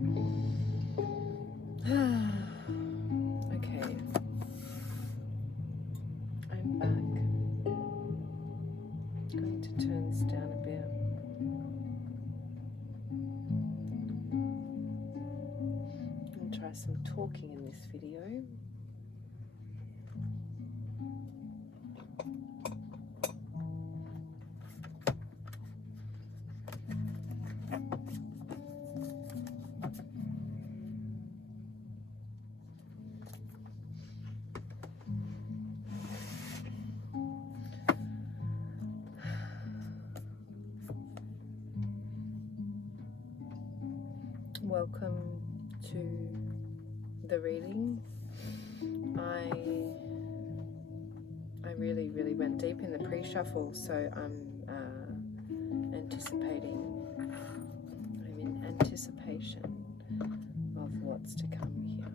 Okay, I'm back. I'm going to turn this down a bit. And try some talking in this video. Welcome to the reading. I really went deep in the pre-shuffle, so I'm in anticipation of what's to come here.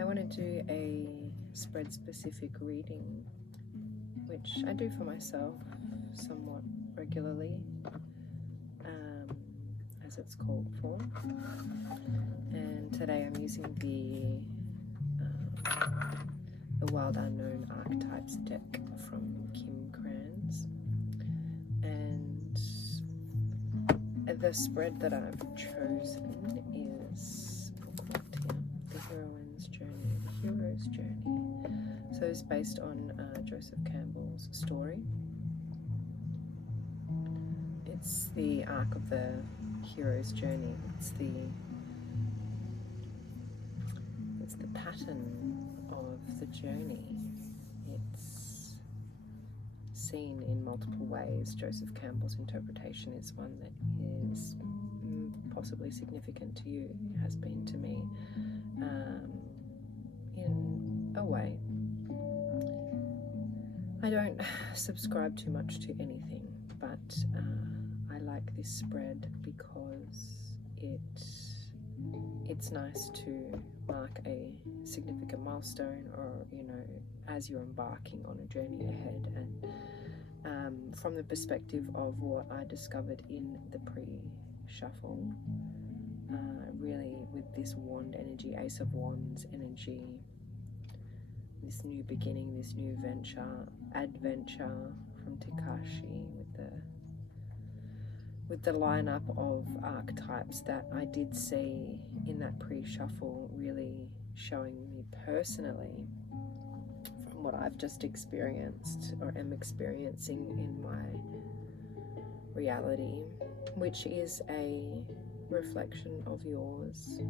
I want to do a spread-specific reading, which I do for myself somewhat regularly, as it's called for. And today I'm using the Wild Unknown Archetypes deck from Krans. And the spread that I've chosen is the Heroine's Journey, the Hero's Journey. So it's based on Joseph Campbell's story. It's the arc of the hero's journey. It's the pattern of the journey. It's seen in multiple ways. Joseph Campbell's interpretation is one that is possibly significant to you. It has been to me, in a way. I don't subscribe too much to anything, but I like this spread because it's nice to mark a significant milestone, or as you're embarking on a journey ahead. And from the perspective of what I discovered in the pre-shuffle, really with this wand energy, Ace of Wands energy, this new beginning, this new adventure from Takashi, with the lineup of archetypes that I did see in that pre-shuffle, really showing me personally from what I've just experienced or am experiencing in my reality, which is a reflection of yours.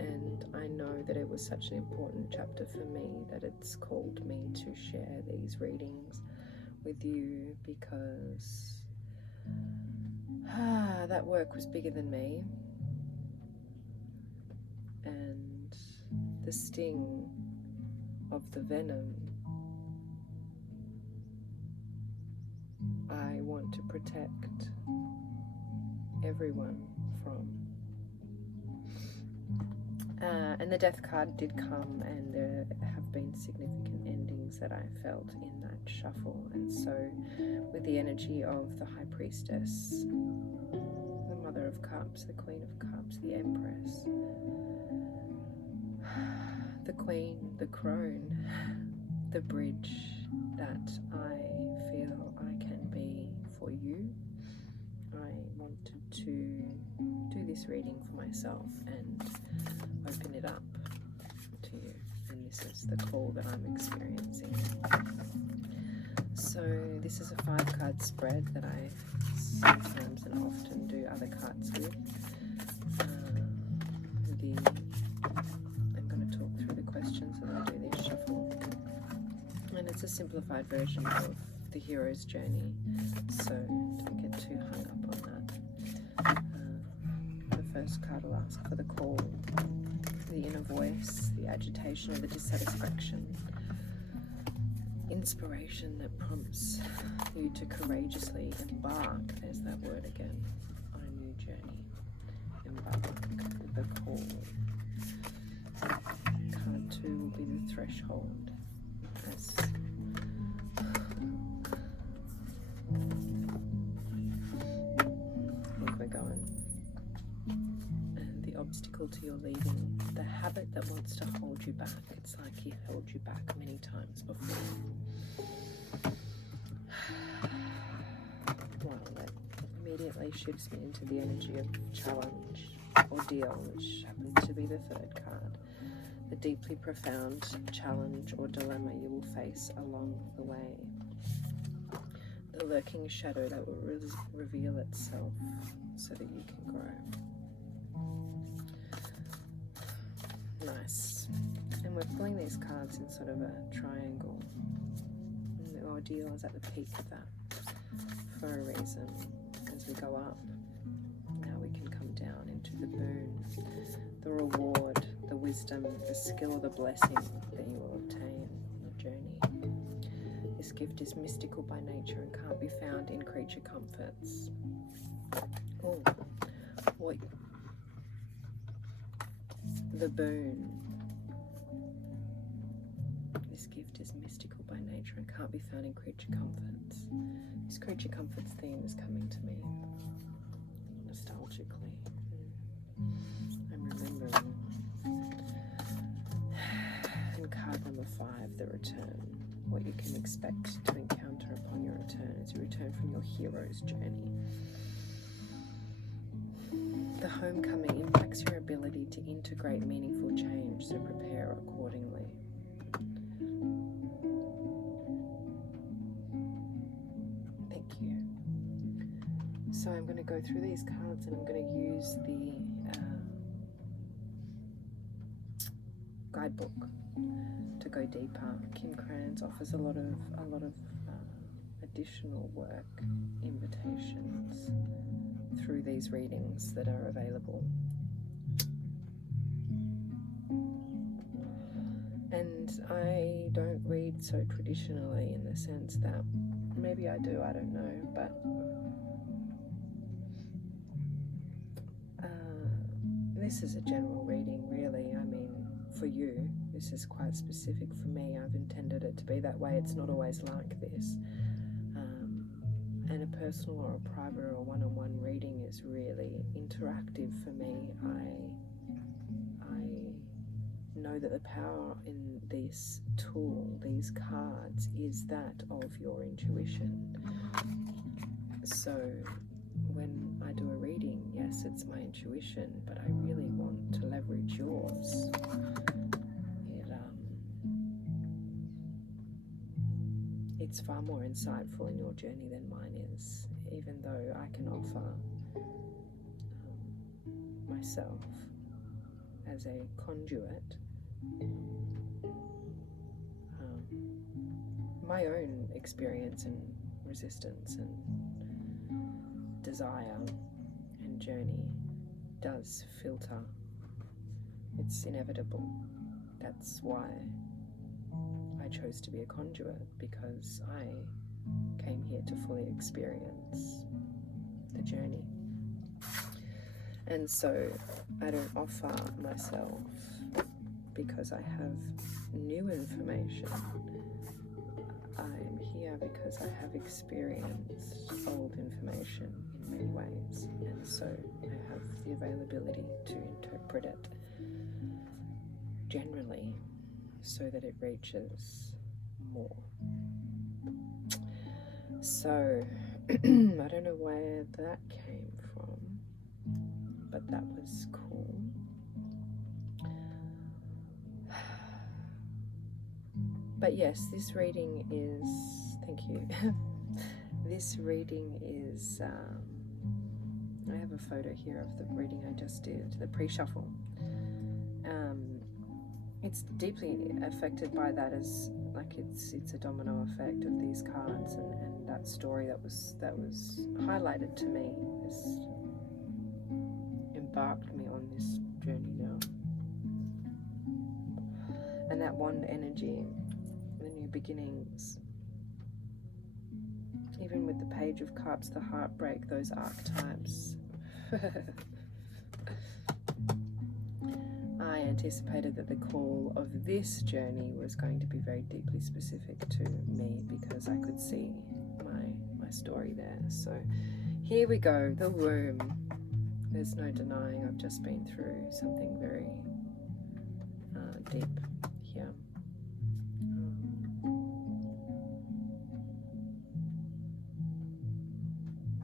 And I know that it was such an important chapter for me that it's called me to share these readings with you, because that work was bigger than me, and the sting of the venom I want to protect everyone from. And the death card did come, and there have been significant endings that I felt in that shuffle. And so with the energy of the High Priestess, the Mother of Cups, the Queen of Cups, the Empress, the Queen, the Crone, the bridge that I feel I can be for you, I wanted to do this reading for myself and open it up to you. And this is the call that I'm experiencing. So this is a 5-card spread that I sometimes and often do other cards with. I'm going to talk through the questions as I do this shuffle. And it's a simplified version of the hero's journey, so don't get too hung up on that. The first card will ask for the call, the inner voice, the agitation or the dissatisfaction, inspiration that prompts you to courageously embark, there's that word again, on a new journey. Embark, the call. Card 2 will be the threshold. As I think we're going. obstacle to your leaving, the habit that wants to hold you back. It's like he held you back many times before. Well, that immediately shifts me into the energy of challenge, ordeal, which happens to be the third card. The deeply profound challenge or dilemma you will face along the way. The lurking shadow that will reveal itself so that you can grow. Nice. And we're pulling these cards in sort of a triangle. And the ordeal is at the peak of that for a reason. As we go up, now we can come down into the boon, the reward, the wisdom, the skill, or the blessing that you will obtain in your journey. This gift is mystical by nature and can't be found in creature comforts. Oh, what? The boon. This gift is mystical by nature and can't be found in creature comforts. This creature comforts theme is coming to me nostalgically. I'm remembering. And card number 5, the return. What you can expect to encounter upon your return as you return from your hero's journey. The homecoming impacts your ability to integrate meaningful change, so prepare accordingly. Thank you. So I'm going to go through these cards and I'm going to use the guidebook to go deeper. Krans offers a lot of additional work, invitations through these readings that are available. And I don't read so traditionally in the sense that, maybe I do, I don't know, but this is a general reading really. I mean, for you, this is quite specific for me. I've intended it to be that way. It's not always like this. And a personal or a private or a one-on-one reading is really interactive for me. I know that the power in this tool, these cards, is that of your intuition. So when I do a reading, yes, it's my intuition, but I really want to leverage yours. It's far more insightful in your journey than mine is, even though I can offer myself as a conduit, my own experience and resistance and desire and journey does filter. It's inevitable. That's why I chose to be a conduit, because I came here to fully experience the journey. And so I don't offer myself because I have new information. I'm here because I have experienced old information in many ways, and so I have the availability to interpret it generally so that it reaches more. So I don't know where that came from, but that was cool. But yes, this reading is, thank you, this reading is, I have a photo here of the reading I just did, the pre-shuffle. It's deeply affected by that, as like it's a domino effect of these cards and that story that was highlighted to me, has embarked me on this journey now. And that wand energy, the new beginnings, even with the Page of Cups, the heartbreak, those archetypes. I anticipated that the call of this journey was going to be very deeply specific to me, because I could see my story there. So here we go, the womb. There's no denying I've just been through something very deep here.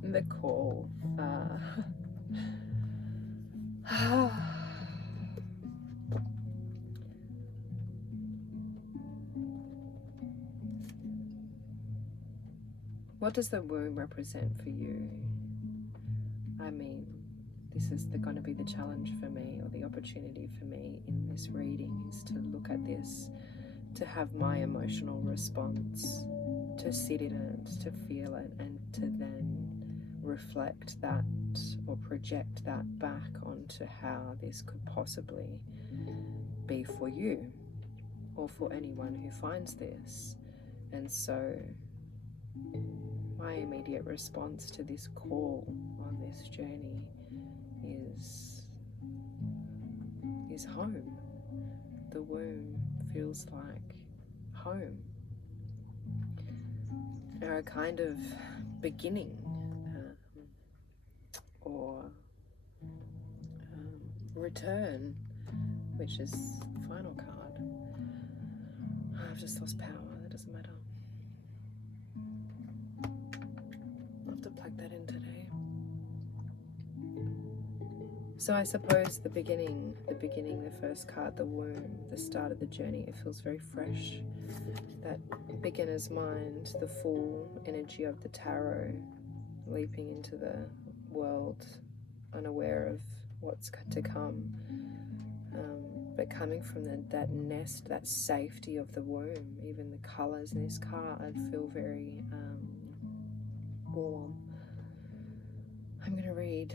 The call. What does the womb represent for you? I mean, this is going to be the challenge for me, or the opportunity for me in this reading, is to look at this, to have my emotional response, to sit in it, to feel it, and to then reflect that or project that back onto how this could possibly be for you or for anyone who finds this. And so my immediate response to this call on this journey is home. The womb feels like home, or a kind of beginning, or return, which is the final card. I've just lost power, that doesn't matter. I'll have to plug that in today. So I suppose the beginning, the first card, the womb, the start of the journey, it feels very fresh. That beginner's mind, the full energy of the tarot, leaping into the world, unaware of what's to come, but coming from that nest, that safety of the womb. Even the colours in this card feel very warm. I'm going to read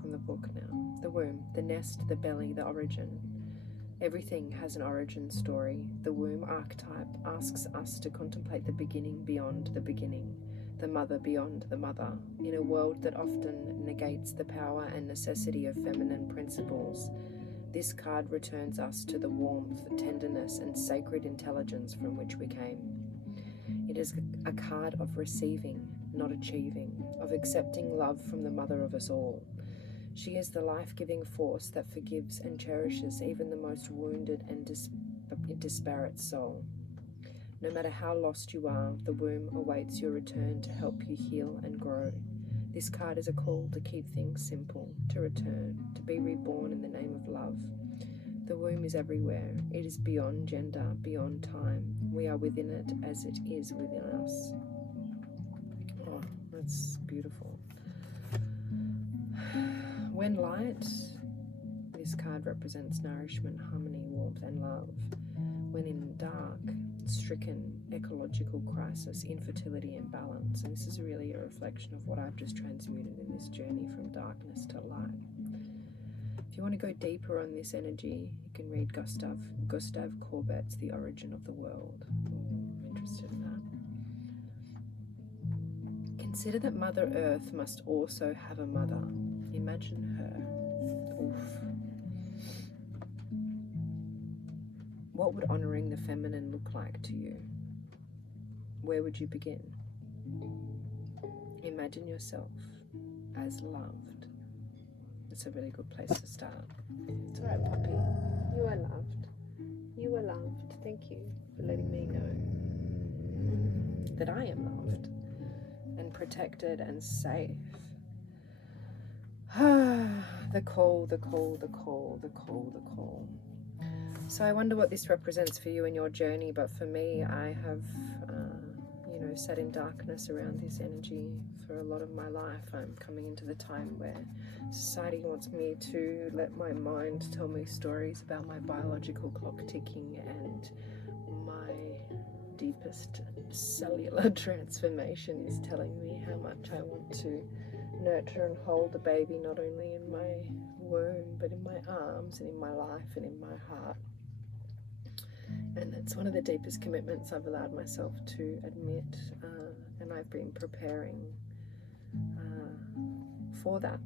from the book now. The womb, the nest, the belly, the origin. Everything has an origin story. The womb archetype asks us to contemplate the beginning beyond the beginning, the mother beyond the mother, in a world that often negates the power and necessity of feminine principles. This card returns us to the warmth, tenderness, and sacred intelligence from which we came. It is a card of receiving, not achieving, of accepting love from the mother of us all. She is the life-giving force that forgives and cherishes even the most wounded and disparate soul. No matter how lost you are, the womb awaits your return to help you heal and grow. This card is a call to keep things simple, to return, to be reborn in the name of love. The womb is everywhere. It is beyond gender, beyond time. We are within it as it is within us. Oh, that's beautiful. When light, this card represents nourishment, harmony, warmth, and love. When in dark, stricken, ecological crisis, infertility, and balance. And this is really a reflection of what I've just transmuted in this journey from darkness to light. If you want to go deeper on this energy, you can read Gustav Courbet's The Origin of the World. I'm interested in that. Consider that Mother Earth must also have a mother. Imagine her. Oof. What would honoring the feminine look like to you? Where would you begin? Imagine yourself as loved. It's a really good place to start. It's all right, puppy. You are loved. You are loved. Thank you for letting me know that I am loved and protected and safe. The call, the call, the call, the call, the call. So I wonder what this represents for you in your journey, but for me, I have, sat in darkness around this energy for a lot of my life. I'm coming into the time where society wants me to let my mind tell me stories about my biological clock ticking and my deepest cellular transformation is telling me how much I want to nurture and hold a baby, not only in my womb, but in my arms and in my life and in my heart. And that's one of the deepest commitments I've allowed myself to admit, and I've been preparing for that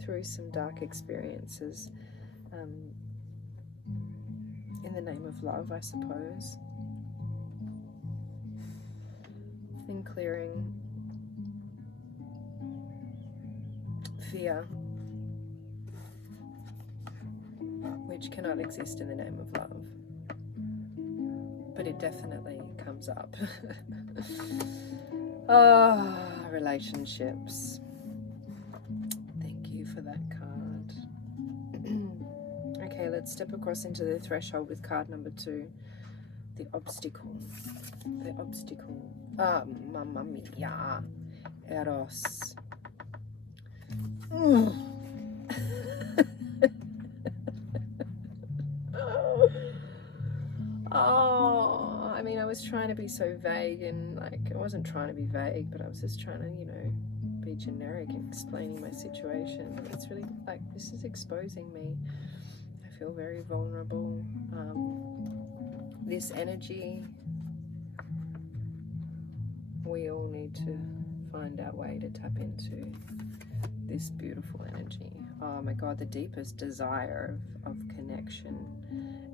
through some dark experiences, in the name of love, I suppose. In clearing fear, which cannot exist in the name of love, but it definitely comes up. Relationships. Thank you for that card. Okay, let's step across into the threshold with card number 2. The obstacle. The obstacle. Mamma mia. Eros. Oh, I mean, I was trying to be so vague, and like, I wasn't trying to be vague, but I was just trying to, be generic and explaining my situation. It's really like, this is exposing me. I feel very vulnerable. This energy, we all need to find our way to tap into this beautiful energy. Oh my God, the deepest desire of connection.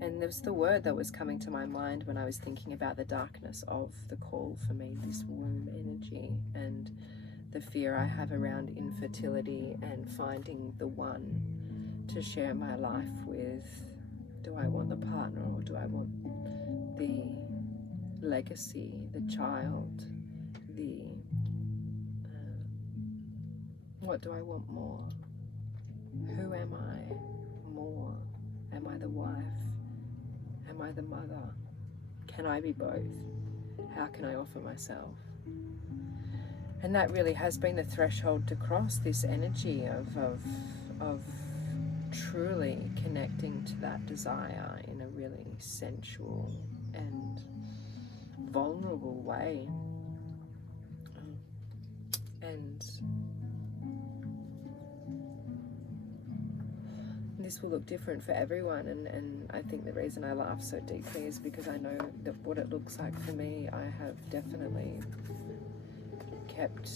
And there's the word that was coming to my mind when I was thinking about the darkness of the call for me, this womb energy, and the fear I have around infertility and finding the one to share my life with. Do I want the partner, or do I want the legacy, the child, what do I want more? Who am I more? Am I the wife? Am I the mother? Can I be both? How can I offer myself? And that really has been the threshold to cross, this energy of truly connecting to that desire in a really sensual and vulnerable way. And this will look different for everyone, and I think the reason I laugh so deeply is because I know that what it looks like for me, I have definitely kept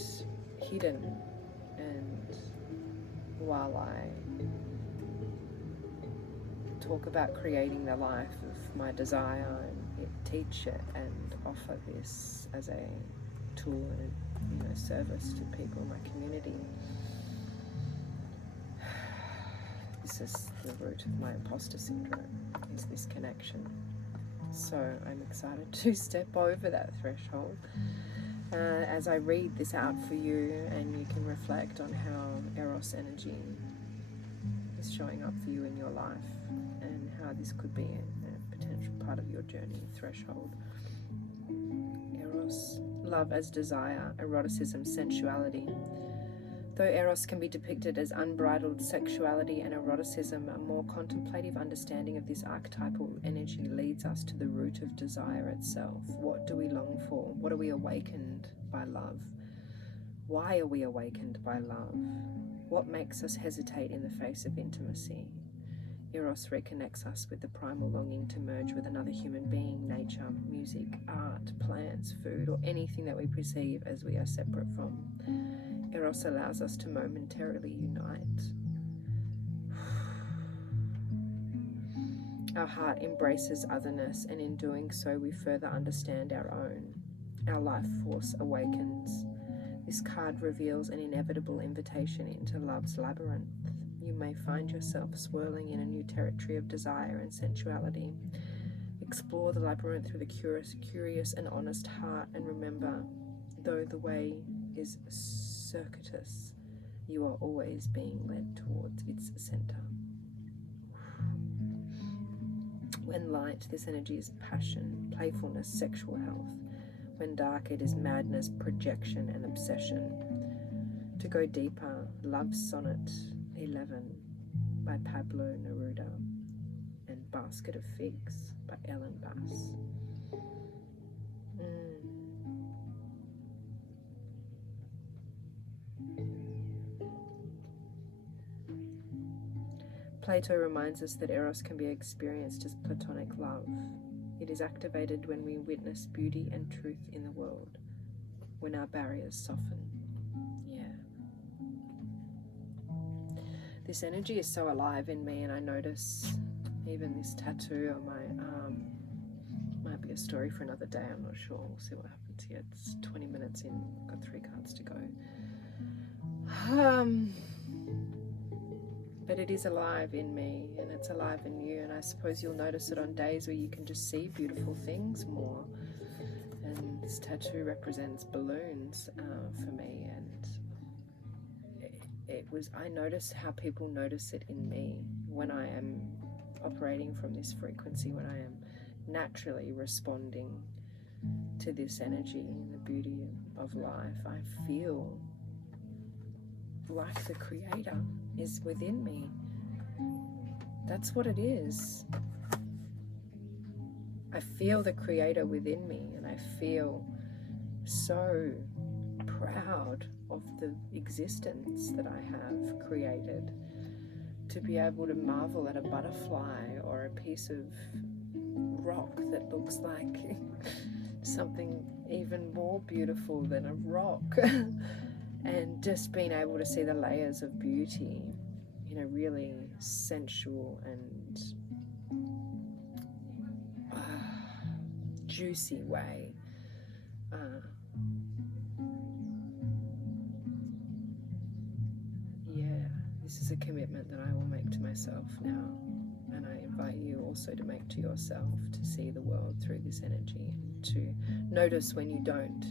hidden. And while I talk about creating the life of my desire and teach it and offer this as a tool and service to people in my community, this is the root of my imposter syndrome, is this connection. So I'm excited to step over that threshold as I read this out for you, and you can reflect on how Eros energy is showing up for you in your life and how this could be a potential part of your journey. Threshold. Eros, love as desire, eroticism, sensuality. Though Eros can be depicted as unbridled sexuality and eroticism, a more contemplative understanding of this archetypal energy leads us to the root of desire itself. What do we long for? What are we awakened by love? Why are we awakened by love? What makes us hesitate in the face of intimacy? Eros reconnects us with the primal longing to merge with another human being, nature, music, art, plants, food, or anything that we perceive as we are separate from. Eros allows us to momentarily unite. Our heart embraces otherness, and in doing so, we further understand our own. Our life force awakens. This card reveals an inevitable invitation into love's labyrinth. You may find yourself swirling in a new territory of desire and sensuality. Explore the labyrinth with a curious and honest heart, and remember, though the way is circuitous, you are always being led towards its center. When light, this energy is passion, playfulness, sexual health. When dark, it is madness, projection, and obsession. To go deeper, Love Sonnet 11 by Pablo Neruda and Basket of Figs by Ellen Bass. Plato reminds us that Eros can be experienced as platonic love. It is activated when we witness beauty and truth in the world, when our barriers soften. This energy is so alive in me, and I notice even this tattoo on my arm. Might be a story for another day, I'm not sure. We'll see what happens here. It's 20 minutes in, I've got 3 cards to go. But it is alive in me, and it's alive in you, and I suppose you'll notice it on days where you can just see beautiful things more. And this tattoo represents balloons for me, and I notice how people notice it in me when I am operating from this frequency, when I am naturally responding to this energy and the beauty of life. I feel like the Creator is within me. That's what it is. I feel the Creator within me, and I feel so proud of the existence that I have created. To be able to marvel at a butterfly or a piece of rock that looks like something even more beautiful than a rock. And just being able to see the layers of beauty in a really sensual and juicy way. This is a commitment that I will make to myself now, and I invite you also to make to yourself, to see the world through this energy, and to notice when you don't,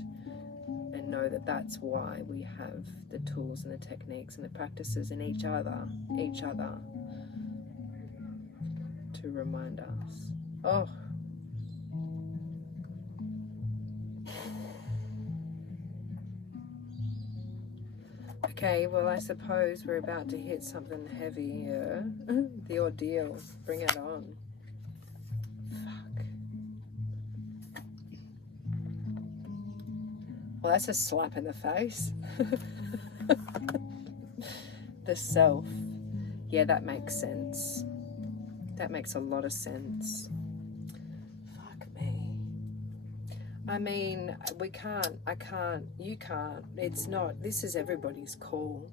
and know that that's why we have the tools and the techniques and the practices in each other to remind us. Oh, okay, well, I suppose we're about to hit something heavier. The Ordeal. Bring it on. Fuck. Well, that's a slap in the face. The self. Yeah, that makes sense. That makes a lot of sense. I mean, we can't, I can't, you can't, it's not, this is everybody's call.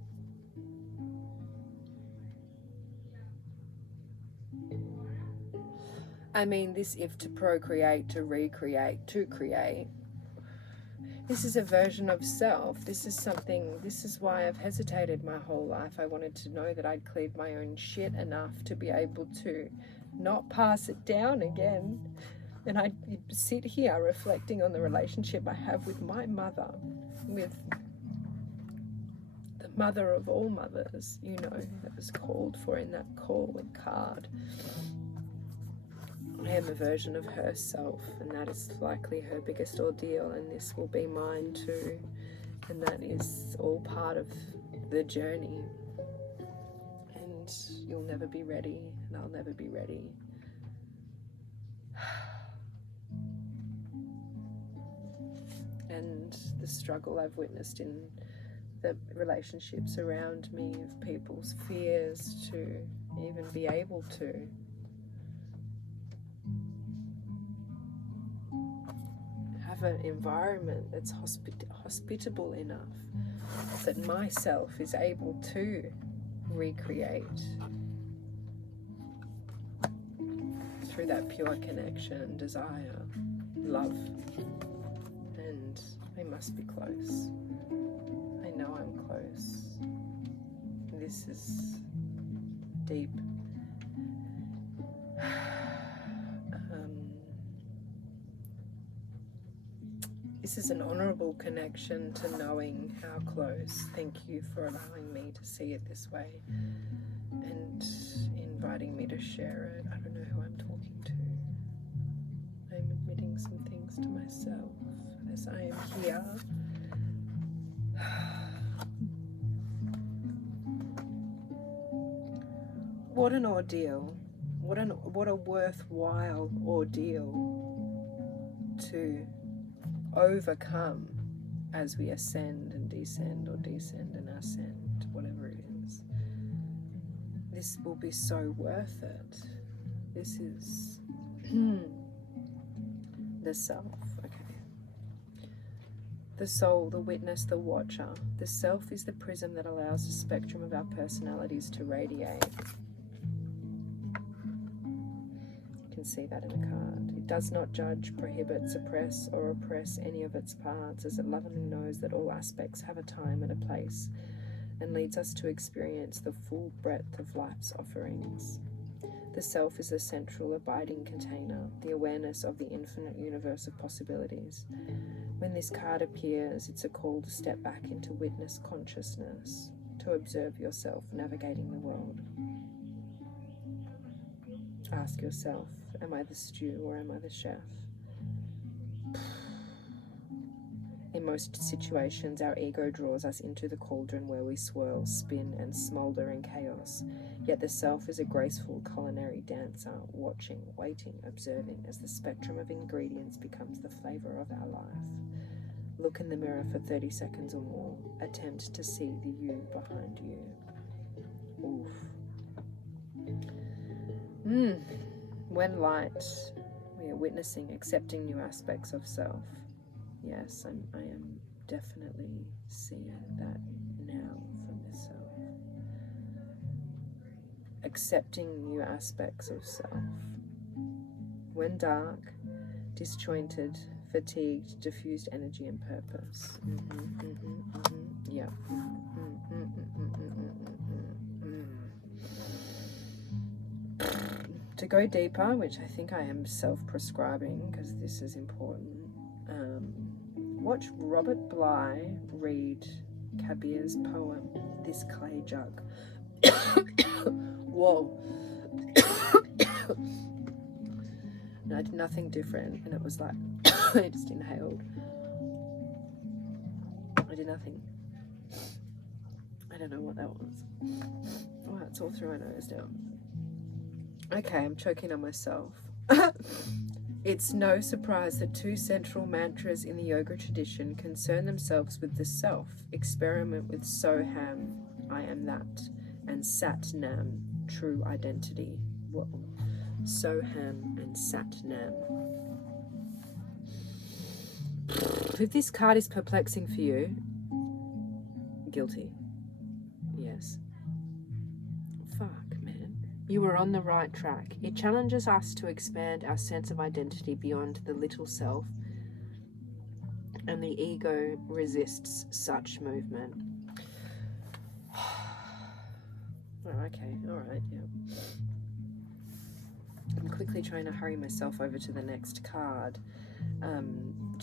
I mean, this, if to procreate, to recreate, to create, this is a version of self. This is something, this is why I've hesitated my whole life. I wanted to know that I'd cleared my own shit enough to be able to not pass it down again. And I sit here reflecting on the relationship I have with my mother, with the mother of all mothers, you know, that was called for in that calling card. I am a version of herself, and that is likely her biggest ordeal, and this will be mine too. And that is all part of the journey. And you'll never be ready, and I'll never be ready. And the struggle I've witnessed in the relationships around me, of people's fears to even be able to have an environment that's hospitable enough that myself is able to recreate through that pure connection, desire, love. And I must be close. I know I'm close. This is deep. This is an honourable connection to knowing how close. Thank you for allowing me to see it this way and inviting me to share it. I don't know who I'm talking to. I'm admitting some things to myself as I am here. What an ordeal. What a worthwhile ordeal to overcome as we ascend and descend, or descend and ascend, whatever it is. This will be so worth it. This is the self. Okay. The soul, the witness, the watcher. The self is the prism that allows the spectrum of our personalities to radiate. See that in the card. It does not judge, prohibit, suppress, or oppress any of its parts, as it lovingly knows that all aspects have a time and a place, and leads us to experience the full breadth of life's offerings. The self is a central abiding container, the awareness of the infinite universe of possibilities. When this card appears, it's a call to step back into witness consciousness, to observe yourself navigating the world. Ask yourself, am I the stew or am I the chef? In most situations, our ego draws us into the cauldron where we swirl, spin, and smolder in chaos. Yet the self is a graceful culinary dancer, watching, waiting, observing as the spectrum of ingredients becomes the flavor of our life. Look in the mirror for 30 seconds or more. Attempt to see the you behind you. Oof. When light, we are witnessing, accepting new aspects of self. Yes, I am definitely seeing that now for myself. Accepting new aspects of self. When dark, disjointed, fatigued, diffused energy and purpose. Yeah. To go deeper, which I think I am self-prescribing because this is important, watch Robert Bly read Kabir's poem, This Clay Jug. Whoa. And I did nothing different, and it was like, I just inhaled. I did nothing. I don't know what that was. Oh, it's all through my nose now. Okay, I'm choking on myself. It's no surprise that two central mantras in the yoga tradition concern themselves with the self. Experiment with Soham, I am that, and Sat Nam, true identity. Whoa. Soham and Sat Nam. If this card is perplexing for you, guilty. Yes. Fuck, man. You are on the right track. It challenges us to expand our sense of identity beyond the little self, and the ego resists such movement. Oh, okay, alright, yeah. I'm quickly trying to hurry myself over to the next card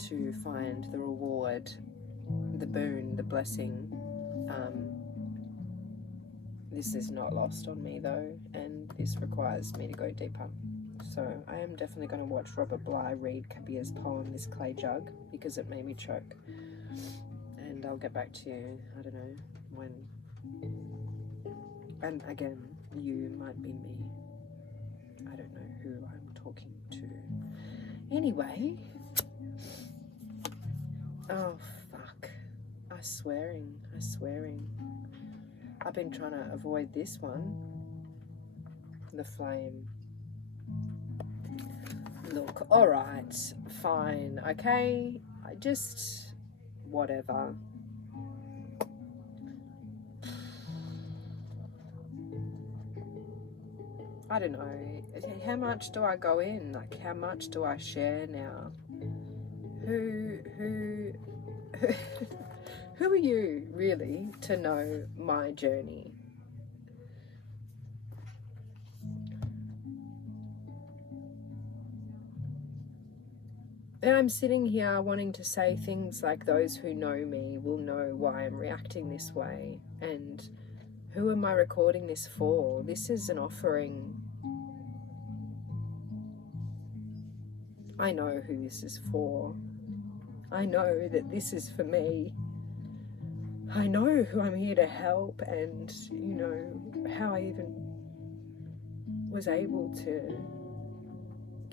to find the reward, the boon, the blessing. This is not lost on me though, and this requires me to go deeper. So I am definitely going to watch Robert Bly read Kabir's poem, This Clay Jug, because it made me choke. And I'll get back to you, I don't know, when. And again, you might be me. I don't know who I'm talking to. Anyway. Oh, fuck. I swearing. I've been trying to avoid this one. The flame. Look, alright, fine, okay? I just... whatever. I don't know. How much do I go in? Like, how much do I share now? Who are you, really, to know my journey? And I'm sitting here wanting to say things like those who know me will know why I'm reacting this way. And who am I recording this for? This is an offering. I know who this is for. I know that this is for me. I know who I'm here to help, and, you know, how I even was able to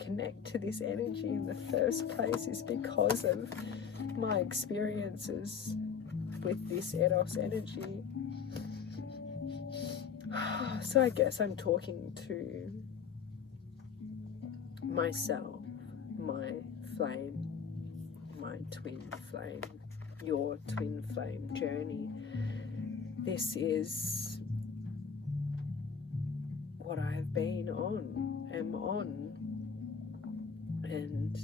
connect to this energy in the first place is because of my experiences with this Eros energy. So I guess I'm talking to myself, my flame, my twin flame, your twin flame journey. This is what I have been on, am on, and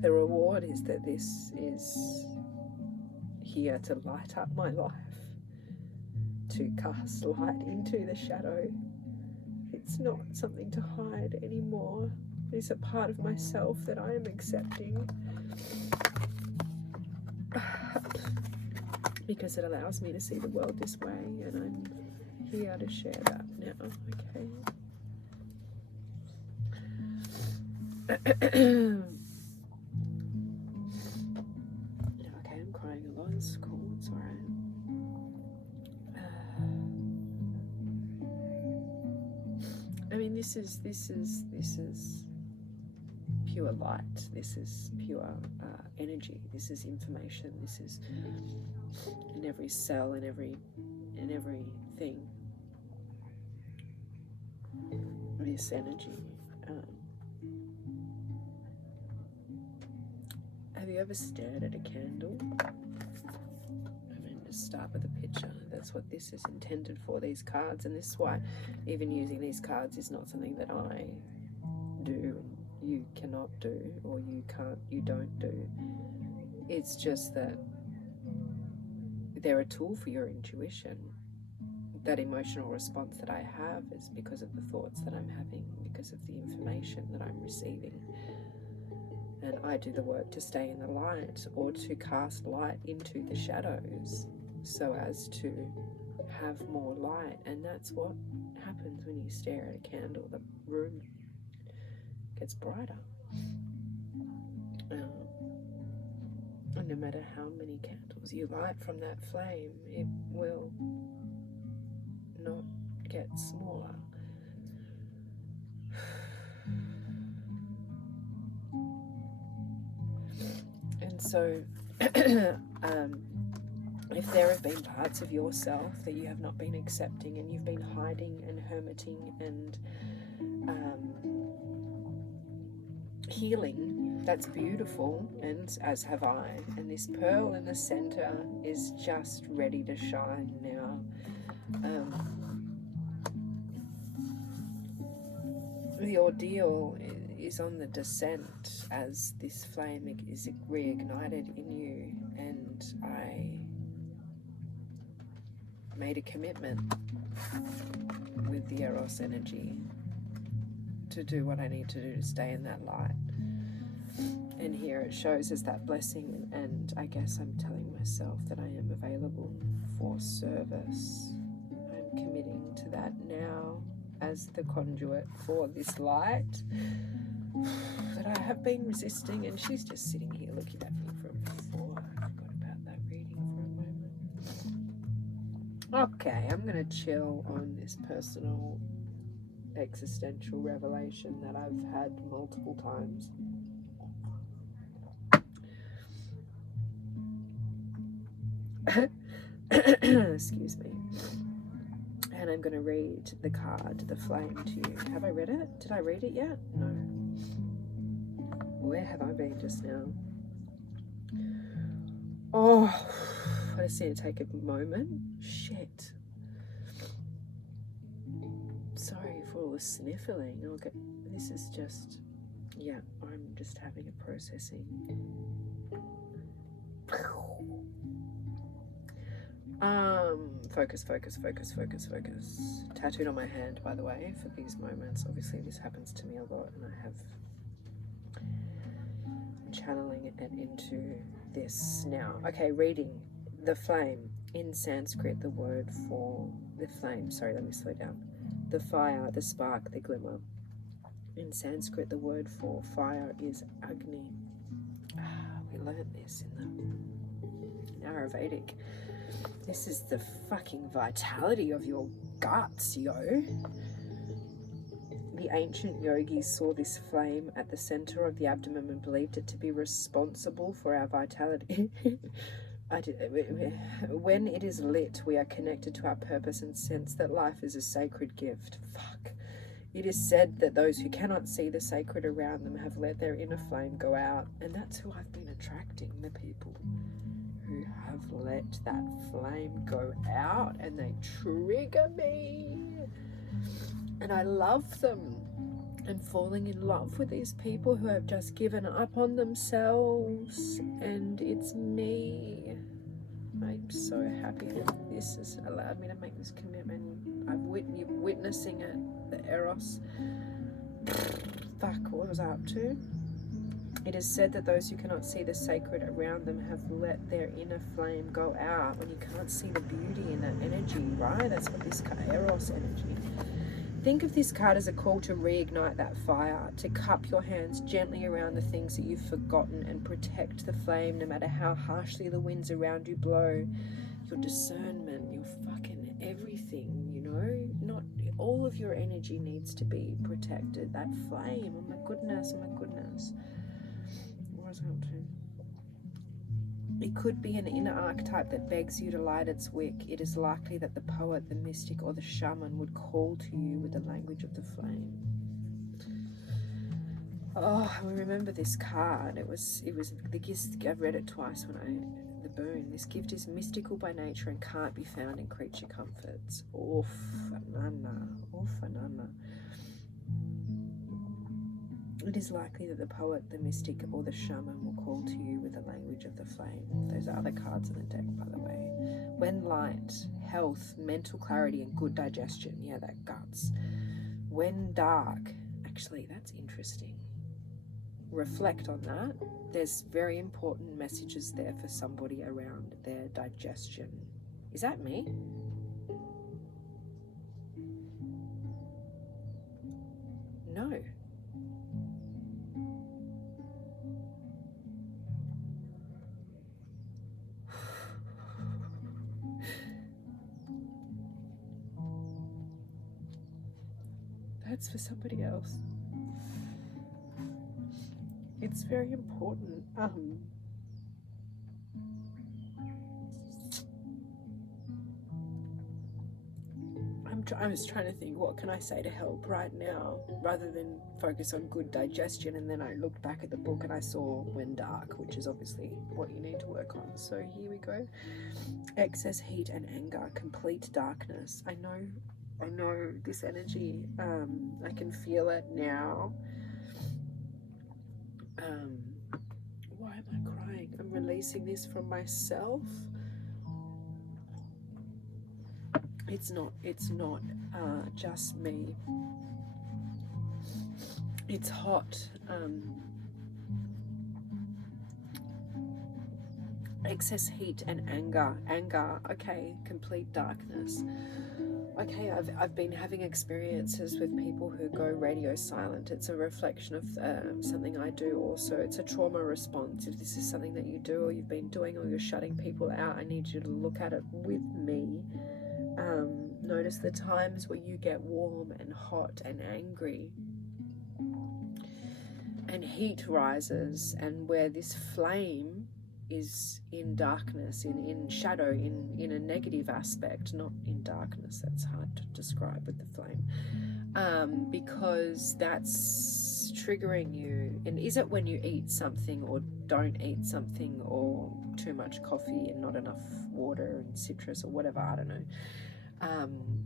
the reward is that this is here to light up my life, to cast light into the shadow. It's not something to hide anymore. It's a part of myself that I am accepting because it allows me to see the world this way, and I'm here to share that now. Okay. Okay, I'm crying a lot. It's cool. It's alright. I mean, this is pure light. This is pure energy. This is information. This is in every cell, in everything. This energy. Have you ever stared at a candle? I mean, just start with a picture. That's what this is intended for, these cards. And this is why even using these cards is not something that I do, you cannot do, or you don't do. It's just that they're a tool for your intuition. That emotional response that I have is because of the thoughts that I'm having, because of the information that I'm receiving. And I do the work to stay in the light, or to cast light into the shadows so as to have more light. And that's what happens when you stare at a candle. The room gets brighter. And no matter how many candles you light from that flame, it will not get smaller. And so if there have been parts of yourself that you have not been accepting, and you've been hiding and hermiting and healing, that's beautiful, and as have I. And this pearl in the center is just ready to shine now. The ordeal is on the descent as this flame is reignited in you, and I made a commitment with the Eros energy to do what I need to do to stay in that light. And here it shows as that blessing, and I guess I'm telling myself that I am available for service. I'm committing to that now as the conduit for this light that I have been resisting. And she's just sitting here looking at me from before. I forgot about that reading for a moment. Okay, I'm going to chill on this personal existential revelation that I've had multiple times. Excuse me. And I'm going to read the card, the flame, to you. Have I read it? Did I read it yet? No. Where have I been just now? Oh, I just need to take a moment. Shit. Sorry for all the sniffling. This is just, yeah, I'm just having a processing. Focus. Tattooed on my hand, by the way, for these moments. Obviously, this happens to me a lot, and I have channeling it into this now. Okay, reading the flame. In Sanskrit, the word for the flame, sorry, let me slow down. The fire, the spark, the glimmer. In Sanskrit, the word for fire is Agni. We learned this in the Ayurvedic. This is the fucking vitality of your guts, yo. The ancient yogis saw this flame at the center of the abdomen and believed it to be responsible for our vitality. When it is lit, we are connected to our purpose and sense that life is a sacred gift. Fuck. It is said that those who cannot see the sacred around them have let their inner flame go out. And that's who I've been attracting, the people who have let that flame go out, and they trigger me. And I love them. I'm falling in love with these people who have just given up on themselves, and it's me. I'm so happy that this has allowed me to make this commitment. You're witnessing it, the Eros. Fuck, what was I up to? It is said that those who cannot see the sacred around them have let their inner flame go out when you can't see the beauty in that energy, right? That's what this Eros energy. Think of this card as a call to reignite that fire, to cup your hands gently around the things that you've forgotten and protect the flame no matter how harshly the winds around you blow. Your discernment, your fucking everything, you know? Not all of your energy needs to be protected. That flame, oh my goodness, oh my goodness. What was I up to? It could be an inner archetype that begs you to light its wick. It is likely that the poet, the mystic, or the shaman would call to you with the language of the flame. Oh, I remember this card. It was the gift. I've read it twice the BOON. This gift is mystical by nature and can't be found in creature comforts. Orfanana. It is likely that the poet, the mystic, or the shaman will call to you with the language of the flame. Those are other cards in the deck, by the way. When light, health, mental clarity, and good digestion. Yeah, that guts. When dark, actually, that's interesting. Reflect on that. There's very important messages there for somebody around their digestion. Is that me? No. That's for somebody else. It's very important. I was trying to think, what can I say to help right now, rather than focus on good digestion. And then I looked back at the book and I saw when dark, which is obviously what you need to work on. So here we go. Excess heat and anger, complete darkness. I know this energy. I can feel it now. Why am I crying? I'm releasing this from myself. It's not just me. It's hot. Excess heat and anger. Okay, complete darkness. Okay, I've been having experiences with people who go radio silent. It's a reflection of something I do also. It's a trauma response. If this is something that you do or you've been doing or you're shutting people out, I need you to look at it with me. Notice the times where you get warm and hot and angry and heat rises, and where this flame is in darkness, in shadow, in a negative aspect, not in darkness. That's hard to describe with the flame, because that's triggering you. And is it when you eat something or don't eat something, or too much coffee and not enough water and citrus or whatever, I don't know,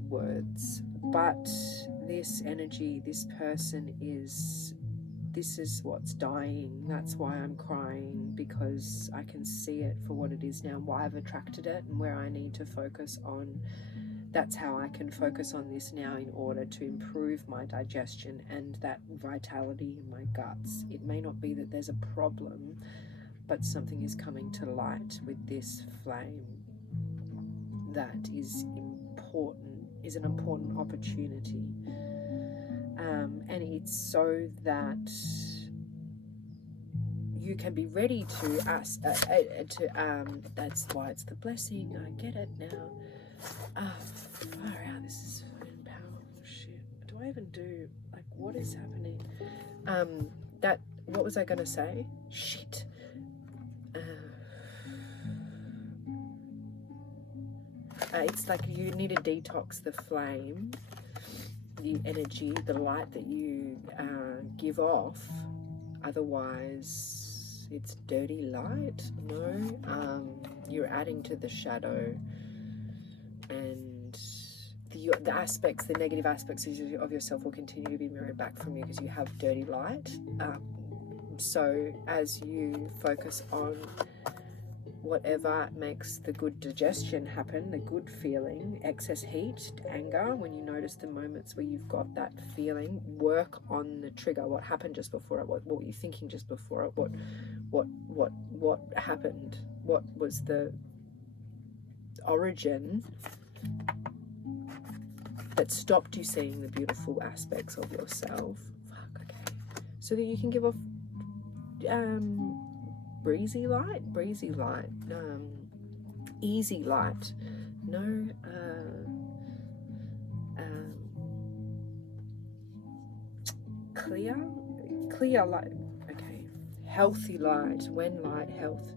words. But this energy, this person this is what's dying. That's why I'm crying, because I can see it for what it is now, why I've attracted it, and where I need to focus on. That's how I can focus on this now in order to improve my digestion and that vitality in my guts. It may not be that there's a problem, but something is coming to light with this flame that is an important opportunity. And it's so that you can be ready to ask, that's why it's the blessing. I get it now. Far out, this is fucking powerful shit. What do I even do? Like, what is happening? What was I gonna say? Shit. It's like you need to detox the flame, the energy, the light that you give off. Otherwise, it's dirty light. No, you're adding to the shadow, and the aspects, the negative aspects of yourself will continue to be mirrored back from you because you have dirty light. So as you focus on whatever makes the good digestion happen, the good feeling, excess heat, anger, when you notice the moments where you've got that feeling, work on the trigger. What happened just before it? What were you thinking just before it? What happened? What was the origin that stopped you seeing the beautiful aspects of yourself? Okay. So that you can give off breezy light, easy light, no clear light, okay, healthy light, when light, health.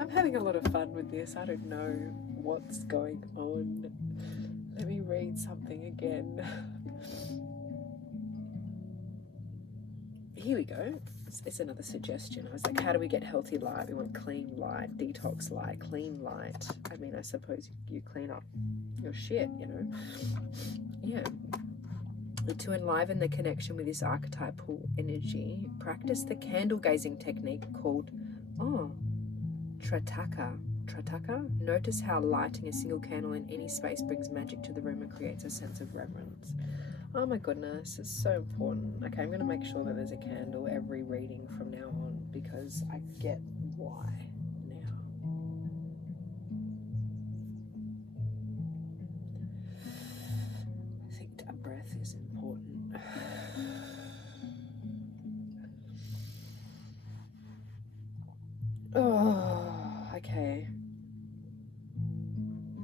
I'm having a lot of fun with this. I don't know what's going on. Let me read something again. Here we go. It's another suggestion. I was like, how do we get healthy light? We want clean light, detox light, clean light. I mean, I suppose you clean up your shit, you know? Yeah. To enliven the connection with this archetypal energy, practice the candle gazing technique called Trataka. Notice how lighting a single candle in any space brings magic to the room and creates a sense of reverence. Oh my goodness, it's so important. Okay, I'm going to make sure that there's a candle every reading from now on, because I get why now. I think a breath is important. Oh, okay.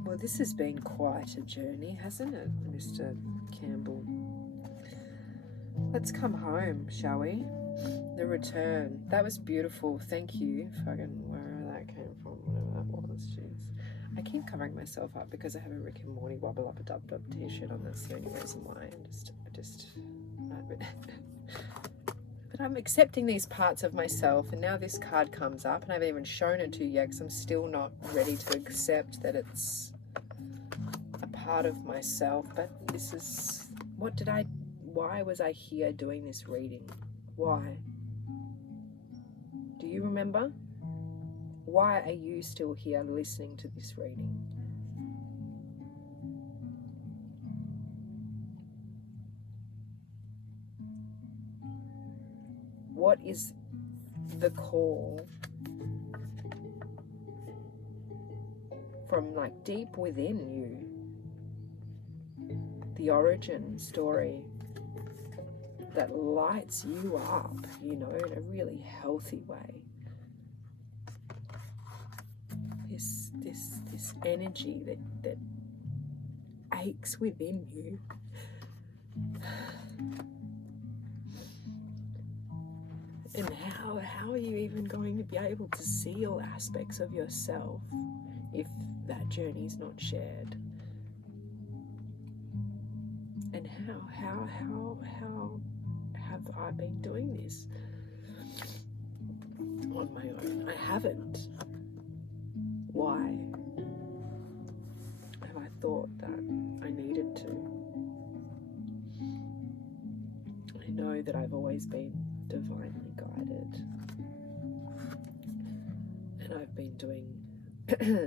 Well, this has been quite a journey, hasn't it, Mr. Campbell? Let's come home, shall we? The return. That was beautiful. Thank you. Fucking wherever that came from, whatever that was. Jeez. I keep covering myself up because I have a Rick and Morty wobble up a dub dub t-shirt on. That's the only reason why. But I'm accepting these parts of myself, and now this card comes up, and I haven't even shown it to you yet because I'm still not ready to accept that it's a part of myself. But this is, why was I here doing this reading? Why? Do you remember? Why are you still here listening to this reading? What is the call from like deep within you? The origin story that lights you up, you know, in a really healthy way. This energy that aches within you. And how are you even going to be able to see all aspects of yourself if that journey is not shared? And how have I been doing this on my own? I haven't. Why have I thought that I needed to? I know that I've always been divinely guided, and I've been doing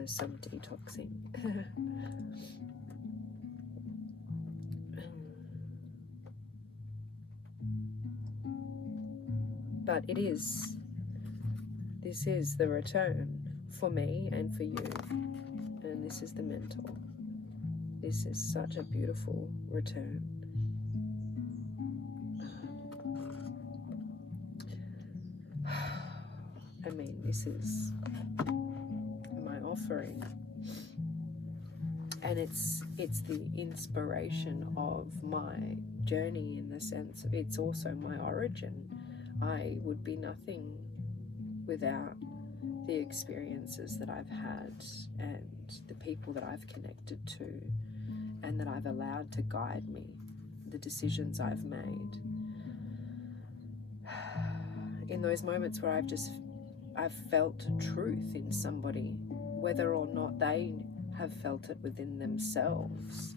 some detoxing. But this is the return for me and for you, and this is the mental. This is such a beautiful return. I mean, this is my offering, and it's the inspiration of my journey, in the sense of it's also my origin. I would be nothing without the experiences that I've had and the people that I've connected to and that I've allowed to guide me, the decisions I've made. In those moments where I've felt truth in somebody, whether or not they have felt it within themselves.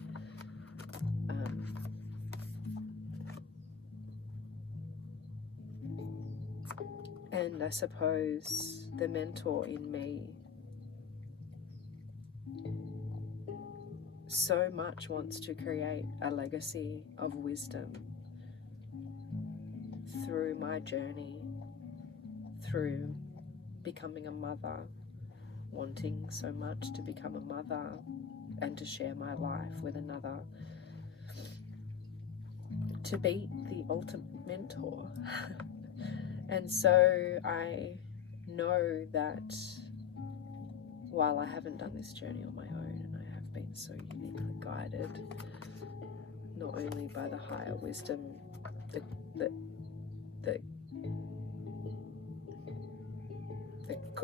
And I suppose the mentor in me so much wants to create a legacy of wisdom through my journey, through becoming a mother, wanting so much to become a mother and to share my life with another, to be the ultimate mentor. And so I know that while I haven't done this journey on my own, and I have been so uniquely guided, not only by the higher wisdom,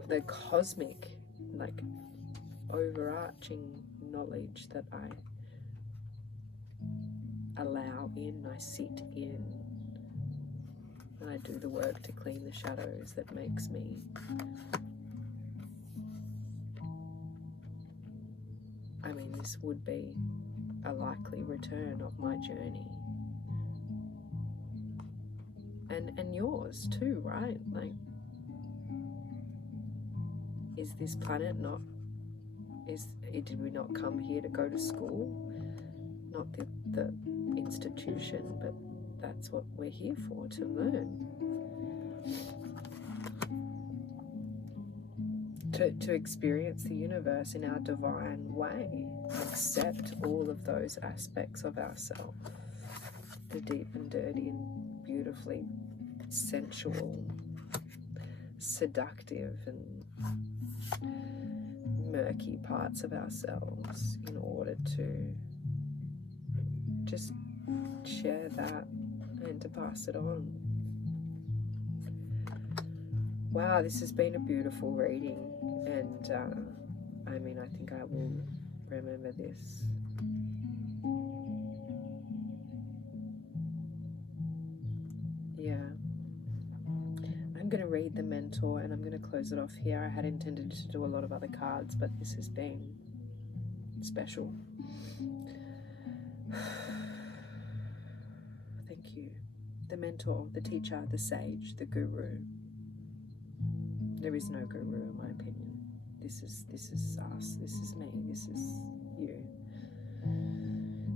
the cosmic, like, overarching knowledge that I allow in, I sit in, and I do the work to clean the shadows that makes me this would be a likely return of my journey, and yours too, right? Like, is this planet not, did we not come here to go to school? Not the institution, but that's what we're here for, to learn. To experience the universe in our divine way, accept all of those aspects of ourselves, the deep and dirty and beautifully sensual, seductive and murky parts of ourselves, in order to just share that and to pass it on. Wow, this has been a beautiful reading, and I think I will remember this. Yeah. I'm going to read the mentor and I'm going to close it off here. I had intended to do a lot of other cards, but this has been special. Thank you. The mentor, the teacher, the sage, the guru. There is no guru, in my opinion. This is us, this is me, this is you.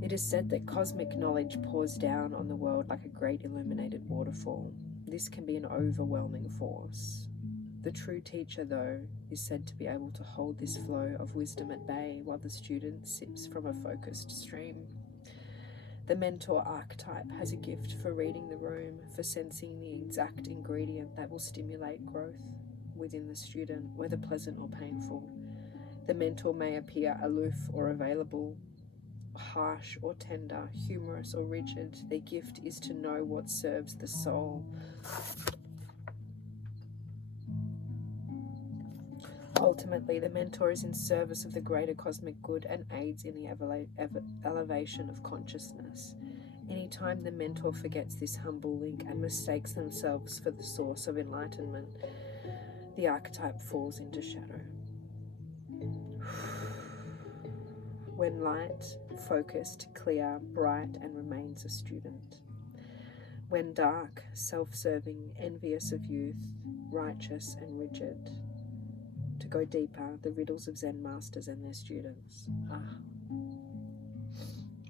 It is said that cosmic knowledge pours down on the world like a great illuminated waterfall. This can be an overwhelming force. The true teacher, though, is said to be able to hold this flow of wisdom at bay while the student sips from a focused stream. The mentor archetype has a gift for reading the room, for sensing the exact ingredient that will stimulate growth within the student, whether pleasant or painful. The mentor may appear aloof or available, harsh or tender, humorous or rigid. Their gift is to know what serves the soul. Ultimately, the mentor is in service of the greater cosmic good and aids in the elevation of consciousness. Anytime the mentor forgets this humble link and mistakes themselves for the source of enlightenment, the archetype falls into shadow. When light, focused, clear, bright, and remains a student. When dark, self-serving, envious of youth, righteous and rigid. To go deeper, the riddles of Zen masters and their students.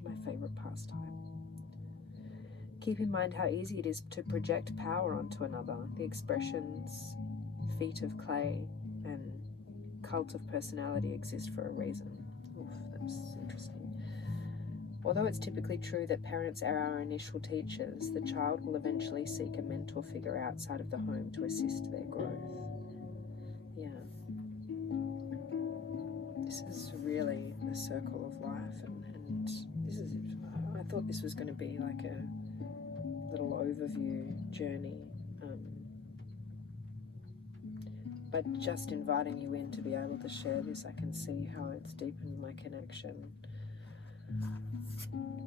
My favorite pastime. Keep in mind how easy it is to project power onto another. The expressions feet of clay and cult of personality exist for a reason. Oof, that's interesting. Although it's typically true that parents are our initial teachers, the child will eventually seek a mentor figure outside of the home to assist their growth. Yeah. This is really the circle of life, and this is, I thought this was going to be like a little overview journey, but just inviting you in to be able to share this, I can see how it's deepened my connection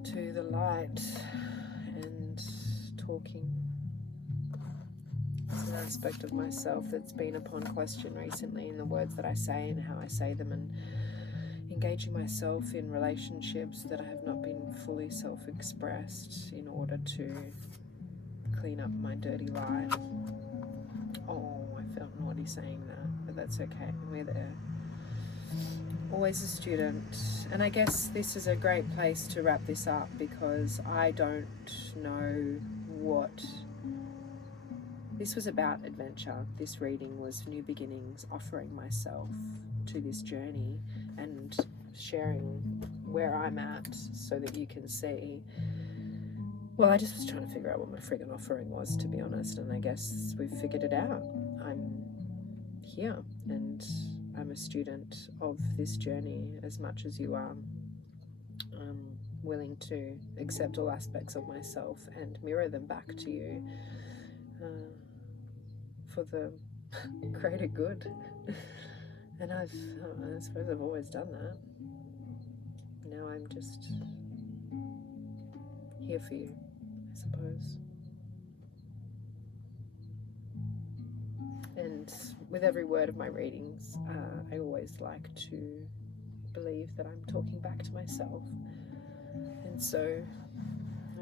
to the light and talking. It's an aspect of myself that's been upon question recently in the words that I say and how I say them, and engaging myself in relationships that I have not been fully self-expressed in order to clean up my dirty light. Oh, know what he's saying there, but that's okay. We're there. Always a student. And I guess this is a great place to wrap this up, because I don't know what this was about. Adventure. This reading was new beginnings, offering myself to this journey and sharing where I'm at so that you can see. Well, I just was trying to figure out what my friggin' offering was, to be honest, and I guess we've figured it out. I'm here and I'm a student of this journey as much as you are. I'm willing to accept all aspects of myself and mirror them back to you for the greater good. And I suppose I've always done that. Now I'm just here for you, I suppose. And with every word of my readings, I always like to believe that I'm talking back to myself. And so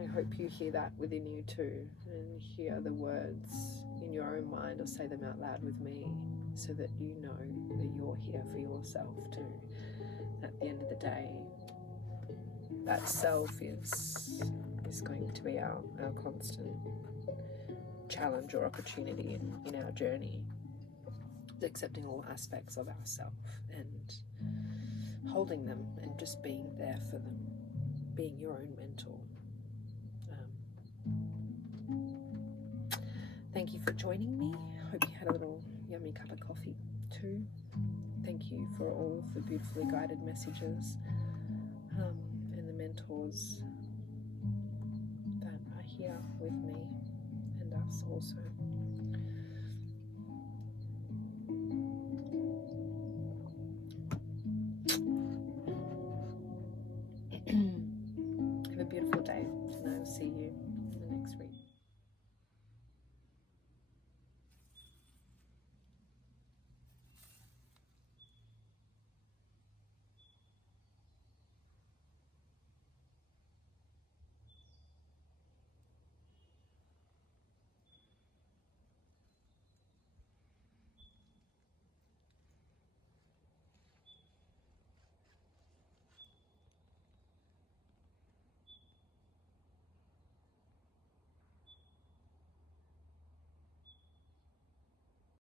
I hope you hear that within you too, and hear the words in your own mind or say them out loud with me, so that you know that you're here for yourself too. At the end of the day, that self is going to be our constant challenge or opportunity in our journey, accepting all aspects of ourself and holding them and just being there for them, being your own mentor. Thank you for joining me. Hope you had a little yummy cup of coffee too. Thank you for all of the beautifully guided messages and the mentors that are here with me and us also.